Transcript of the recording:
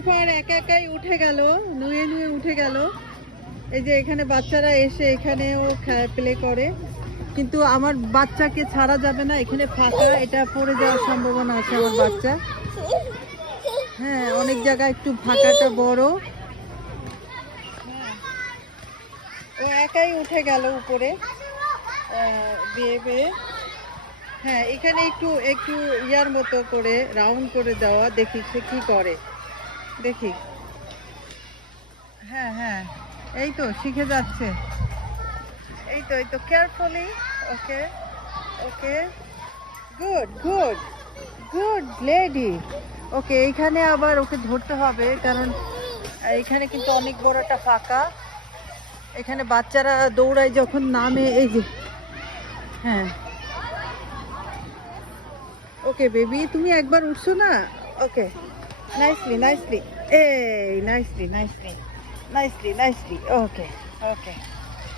Jennifer একা একাই উঠে গেল, নুয়ে নুয়ে উঠে গেল। এই যে এখানে বাচ্চারা এসে এখানেও প্লে করে, কিন্তু আমার বাচ্চাকে ছাড়া যাবে না, এখানে ফাঁকা, এটা পড়ে যাওয়ার সম্ভাবনা আছে আমার বাচ্চা। হ্যাঁ, অনেক জায়গায় একটু ফাঁকাটা বড়। হ্যাঁ, ও একাই উঠে গেল উপরে বেয়ে বেয়ে। হ্যাঁ, এখানে একটু একটু ইয়ার মতো করে রাউন্ড করে দেওয়া, দেখি সে কি করে, দেখি। হ্যাঁ হ্যাঁ, এই তো শিখে যাচ্ছে, এই তো এই তো কেয়ারফুলি। ওকে ওকে, গুড গুড গুড লেডি। ওকে, এইখানে আবার ওকে ধরতে হবে, কারণ এইখানে কিন্তু অনেক বড় একটা ফাঁকা। এখানে বাচ্চারা দৌড়ায় যখন নামে, এই যে। হ্যাঁ, ওকে বেবি, তুমি একবার উঠছো না। ওকে, নাইসলি নাইসলি, এই নাইসলি নাইসলি নাইসলি নাইসলি। ওকে ওকে।